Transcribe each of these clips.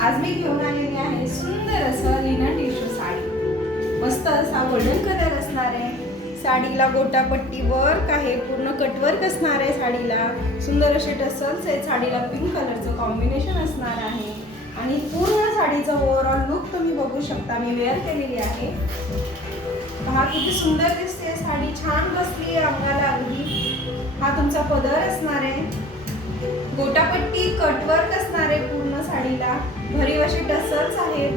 आज मी घेऊन आलेली आहे सुंदर असं लिनन टिश्यू साडी। मस्त असा गोल्डन कलर असणार आहे। साडीला गोटापट्टी वर्क आहे, पूर्ण कटवर्क असणार आहे साडीला। सुंदर असे टसल्स आहेत, साडीला पिंक कलरचं कॉम्बिनेशन असणार आहे आणि पूर्ण साडीचा ओव्हरऑल लुक तुम्ही बघू शकता। मी वेअर केलेली आहे, पहा किती सुंदर दिसते साडी, छान बसली आहे अंगाला अगदी। हा तुमचा पदर असणार आहे, गोटापट्टी कटवर्क असणार आहे पूर्ण साडीला, भरीव असे टसल्स आहेत,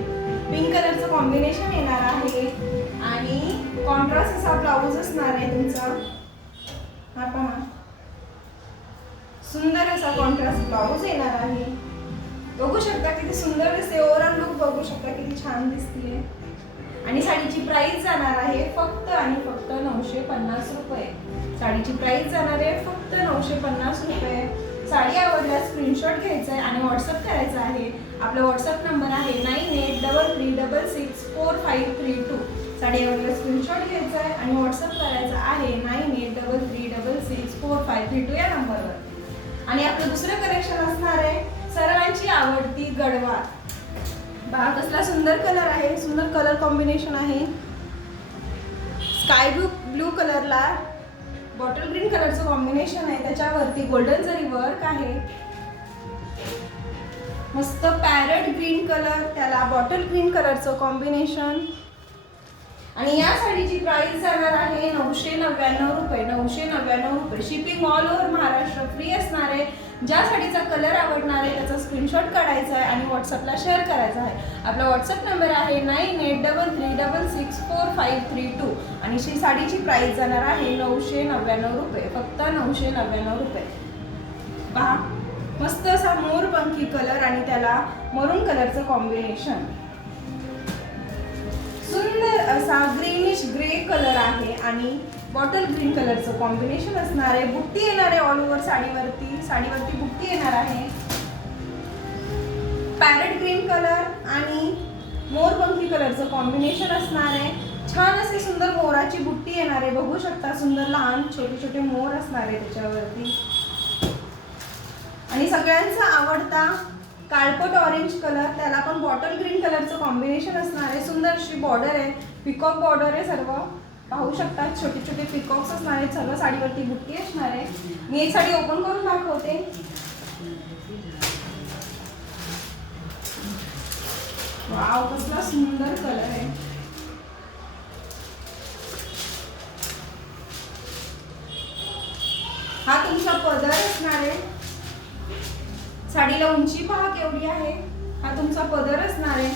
पिंक कलरचं कॉम्बिनेशन येणार आहे आणि कॉन्ट्रास्ट असा ब्लाऊज असणार आहे तुमचा। हा पहा सुंदर असा कॉन्ट्रास्ट ब्लाऊज येणार आहे, बघू शकता किती सुंदर दिसते। ओव्हरऑल लुक बघू शकता किती छान दिसते आणि साडीची प्राइस जाणार आहे फक्त आणि फक्त 950 रुपये। साडीची प्राइस जाणार आहे फक्त 950 रुपये। साडी आवडल्यास स्क्रीनशॉट घ्यायचा आहे आणि व्हॉट्सअप करायचा आहे। आपला व्हॉट्सअप नंबर आहे 9833664532। साडी आवडल्यास स्क्रीनशॉट घ्यायचा आहे आणि व्हॉट्सअप करायचा आहे 9833664532 या नंबरवर। आणि आपलं दुसरं कलेक्शन असणार आहे सर्वांची आवडती गडवाल। बघा कसला सुंदर कलर आहे, सुंदर कलर कॉम्बिनेशन आहे। स्काय ब्लू कलरला बॉटल ग्रीन कलरचं कॉम्बिनेशन आहे, त्याच्यावरती गोल्डन जरी वर्क आहे। मस्त पॅरट ग्रीन कलर, त्याला बॉटल ग्रीन कलरचं कॉम्बिनेशन। आणि या साडीची प्राइस जाणार आहे 999 रुपये। 999 रुपये। Shipping all over Maharashtra free असणार आहे। ज्या साडीचा कलर आवडणार आहे त्याचा स्क्रीनशॉट काढायचा आहे आणि व्हॉट्सअपला शेअर करायचा आहे। आपला व्हॉट्सअप नंबर आहे 9833664532 आणि साडीची प्राइस जाणार आहे 999 रुपये, फक्त 999 रुपये। पहा मस्त असा मोरपंखी कलर आणि त्याला मरून कलरचं कॉम्बिनेशन। सुंदर असा ग्रीनिश ग्रे कलर आहे आणि बॉटल ग्रीन कलरचं कॉम्बिनेशन असणार आहे। बुट्टी येणार आहे ऑल ओव्हर साडीवरती बुट्टी येणार आहे। पॅरट ग्रीन कलर आणि मोरपंखी कलरचं कॉम्बिनेशन असणार आहे। छान असे सुंदर मोराची बुट्टी येणार आहे, बघू शकता सुंदर लहान छोटे छोटे मोर असणार आहे त्याच्यावरती। आणि सगळ्यांचा आवडता काळपट ऑरेंज कलर, त्याला पण बॉटल ग्रीन कलरचं कॉम्बिनेशन असणार आहे। सुंदर अशी बॉर्डर आहे, पिकॉक बॉर्डर आहे, सर्व पाहू शकता छोटे छोटे पिकॉक्स असणार आहेत। सर्व साडीवरती बुट्टी असणार आहे। मी एक साडी ओपन करून दाखवते। वाव कसला सुंदर कलर आहे। हा तुमचा पदर असणार आहे, साडीला उंची पहा केवढी आहे। हा तुमचा पदर असणार आहे,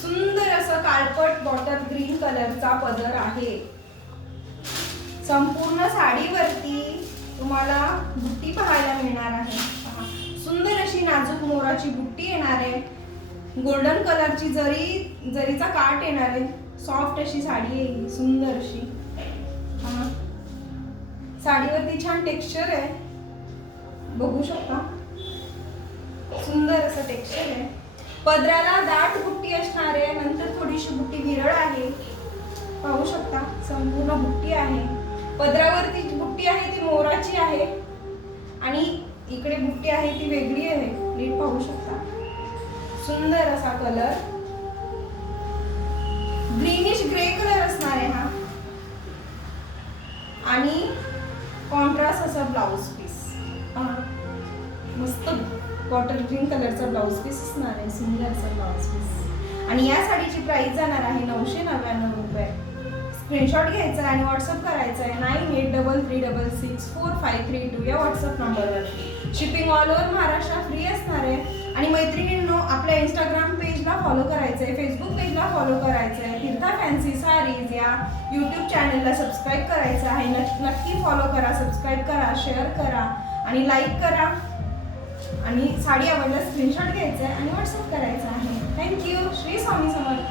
सुंदर असं काळपट बॉटल ग्रीन कलरचा पदर आहे। संपूर्ण साडीवरती तुम्हाला बुट्टी पाहायला मिळणार आहे। सुंदर अशी नाजूक मोराची बुट्टी येणार आहे, गोल्डन कलरची जरीचा काठ येणार आहे। सॉफ्ट अशी साडी आहे, सुंदर अशी। साडीवरती छान टेक्स्चर आहे, बघू शकता सुंदर असं टेक्स्चर आहे। पदराला दाट बुट्टी असणार आहे, नंतर थोडीशी बुट्टी विरळ आहे, पाहू शकता संपूर्ण बुट्टी आहे। पदरावरती बुट्टी आहे ती मोराची आहे आणि इकडे बुट्टी आहे ती वेगळी आहे, नीट पाहू शकता। सुंदर असा कलर ग्रीनिश ग्रे कलर असणार आहे हा आणि कॉन्ट्रास्ट असा ब्लाउज पीस, मस्त बॉटल ग्रीन कलरचा ब्लाउज पीस असणार आहे, सुंदर असा ब्लाउज पीस। आणि या साडीची प्राइस जाणार आहे 999 रुपये। स्क्रीनशॉट घ्यायचा आणि व्हॉट्सअप करायचा आहे 9833664532 या व्हॉट्सअप नंबरवर। Shipping all over Maharashtra free असणार आहे। आणि मैत्रिणींनो आपल्या इंस्टाग्राम पेजला फॉलो करायचं आहे, फेसबुक पेजला फॉलो करायचं आहे, तीर्था फॅन्सी साडीज या यूट्यूब चॅनलला सबस्क्राईब करायचं आहे। नक्की फॉलो करा, सबस्क्राईब करा, शेअर करा आणि लाईक करा। आणि साडी आवडल्यास स्क्रीनशॉट घ्यायचा आहे आणि व्हॉट्सअप करायचा आहे। थँक्यू। श्री स्वामी समर्थ।